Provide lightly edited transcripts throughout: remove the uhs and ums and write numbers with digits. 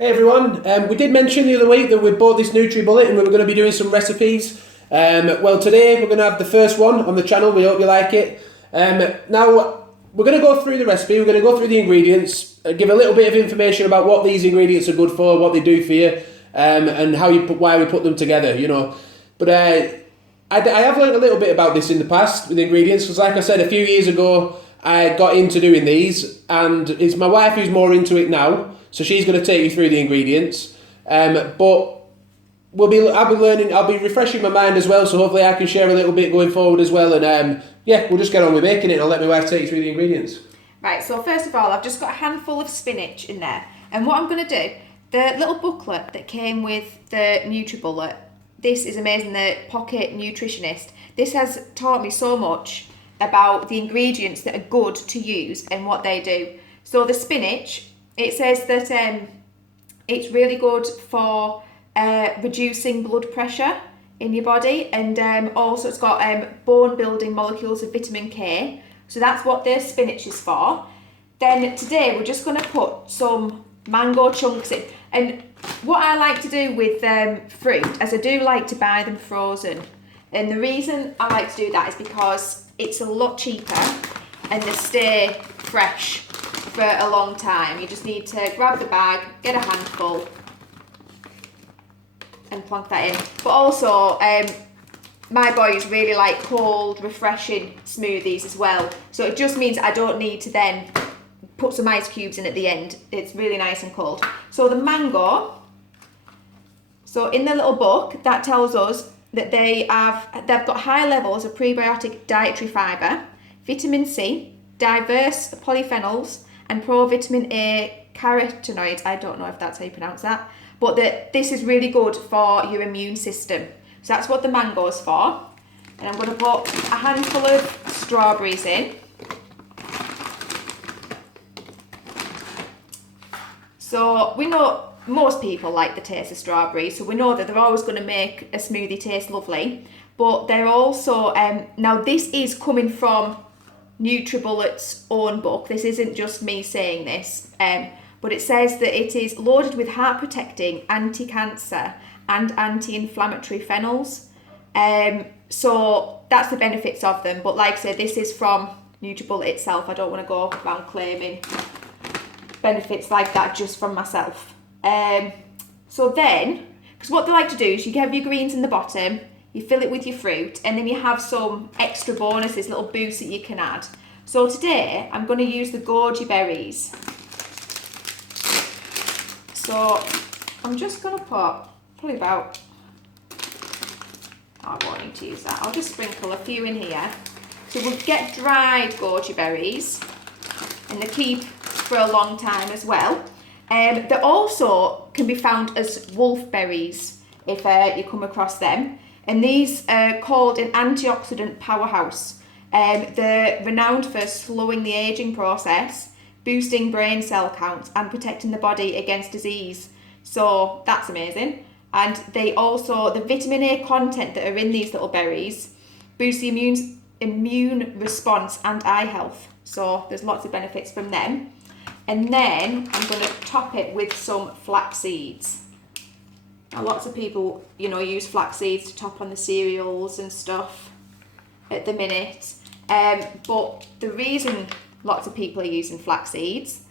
Hey everyone, we did mention the other week that we bought this NutriBullet and we were going to be doing some recipes. Well, today we're going to have the first one on the channel. We hope you like it. Now, we're going to go through the recipe, we're going to go through the ingredients, give a little bit of information about what these ingredients are good for, what they do for you, and why we put them together, you know. But I have learned a little bit about this in the past with the ingredients, because like I said, a few years ago I got into doing these, and it's my wife who's more into it now. So she's going to take you through the ingredients, but I'll be learning. I'll be refreshing my mind as well. So hopefully I can share a little bit going forward as well. And we'll just get on with making it. And I'll let my wife take you through the ingredients. Right. So first of all, I've just got a handful of spinach in there, and what I'm going to do, the little booklet that came with the NutriBullet, this is amazing. The Pocket Nutritionist. This has taught me so much about the ingredients that are good to use and what they do. So the spinach. It says that it's really good for reducing blood pressure in your body, and also it's got bone building molecules of vitamin K. So that's what the spinach is for. Then today we're just going to put some mango chunks in. And what I like to do with fruit, as I do like to buy them frozen, and the reason I like to do that is because it's a lot cheaper and they stay fresh for a long time. You just need to grab the bag, get a handful and plonk that in. But also my boys really like cold, refreshing smoothies as well, so it just means I don't need to then put some ice cubes in at the end. It's really nice and cold. So the mango, so in the little book that tells us that they've got high levels of prebiotic dietary fibre, vitamin C, diverse polyphenols, and provitamin A carotenoids. I don't know if that's how you pronounce that, but that this is really good for your immune system. So that's what the mango is for. And I'm going to put a handful of strawberries in. So we know most people like the taste of strawberries, so we know that they're always going to make a smoothie taste lovely. But they're also, now this is coming from NutriBullet's own book. This isn't just me saying this, but it says that it is loaded with heart protecting, anti-cancer and anti-inflammatory phenols. So that's the benefits of them. But like I said, this is from NutriBullet itself. I don't want to go around claiming benefits like that just from myself. So then, because what they like to do is you have your greens in the bottom, you fill it with your fruit, and then you have some extra bonuses, little boosts that you can add. So today I'm going to use the Goji Berries. So I'm just going to put probably about, I won't need to use that, I'll just sprinkle a few in here. So we'll get dried Goji Berries, and they keep for a long time as well. They also can be found as wolfberries if you come across them. And these are called an antioxidant powerhouse. They're renowned for slowing the aging process, boosting brain cell counts, and protecting the body against disease. So that's amazing. And they also, the vitamin A content that are in these little berries boosts the immune response and eye health. So there's lots of benefits from them. And then I'm going to top it with some flax seeds. Now, lots of people, use flax seeds to top on the cereals and stuff at the minute. But the reason lots of people are using flax seeds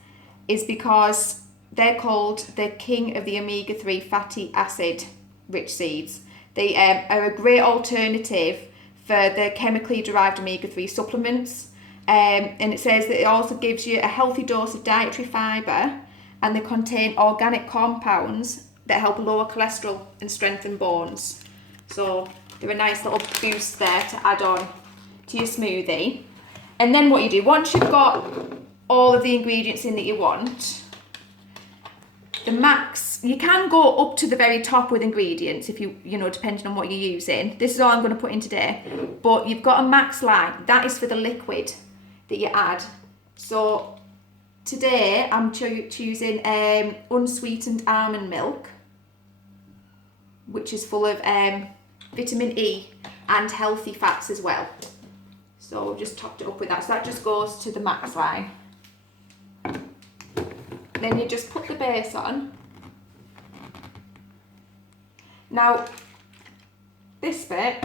is because they're called the king of the omega-3 fatty acid rich seeds. They are a great alternative for the chemically derived omega-3 supplements. And it says that it also gives you a healthy dose of dietary fibre, and they contain organic compounds that help lower cholesterol and strengthen bones. So they're a nice little boost there to add on to your smoothie. And then what you do, once you've got all of the ingredients in that you want, the max, you can go up to the very top with ingredients if you depending on what you're using. This is all I'm going to put in today. But you've got a max line. That is for the liquid that you add. So today I'm choosing unsweetened almond milk, which is full of vitamin E and healthy fats as well. So we've just topped it up with that. So that just goes to the max line. Then you just put the base on. Now, this bit,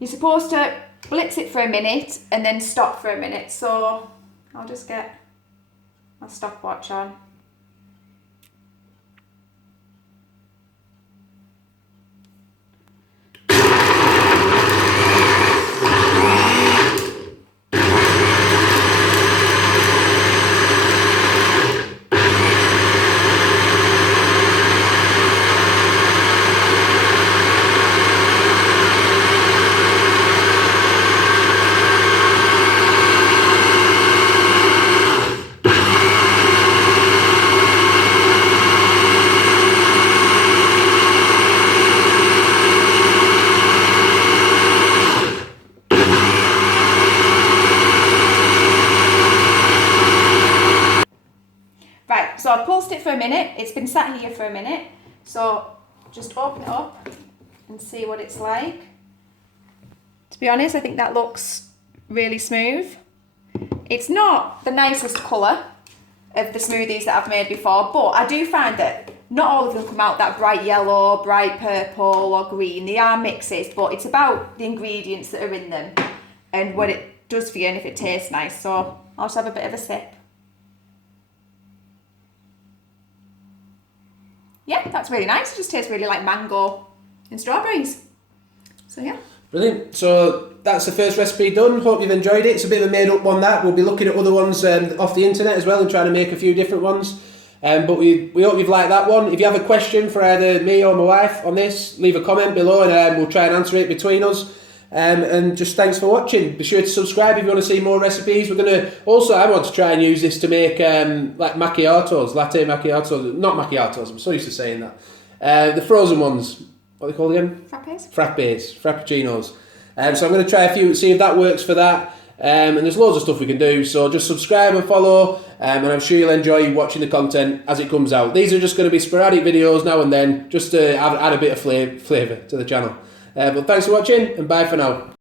you're supposed to blitz it for a minute and then stop for a minute. So I'll just get my stopwatch on. Right, so I've pulsed it for a minute. It's been sat here for a minute. So just open it up and see what it's like. To be honest, I think that looks really smooth. It's not the nicest colour of the smoothies that I've made before, but I do find that not all of them come out that bright yellow, bright purple or green. They are mixes, but it's about the ingredients that are in them and what it does for you and if it tastes nice. So I'll just have a bit of a sip. Yeah, that's really nice. It just tastes really like mango and strawberries. So yeah. Brilliant. So that's the first recipe done. Hope you've enjoyed it. It's a bit of a made up one that. We'll be looking at other ones off the internet as well and trying to make a few different ones. But we hope you've liked that one. If you have a question for either me or my wife on this, leave a comment below and we'll try and answer it between us. And just thanks for watching. Be sure to subscribe if you want to see more recipes. We're going to also, I want to try and use this to make like macchiatos, latte macchiatos, not macchiatos, I'm so used to saying that. The frozen ones, what are they called again? Frappes. Frappes, frappuccinos. So I'm going to try a few, see if that works for that. And there's loads of stuff we can do, so just subscribe and follow, and I'm sure you'll enjoy watching the content as it comes out. These are just going to be sporadic videos now and then, just to add a bit of flavour to the channel. But thanks for watching, and bye for now.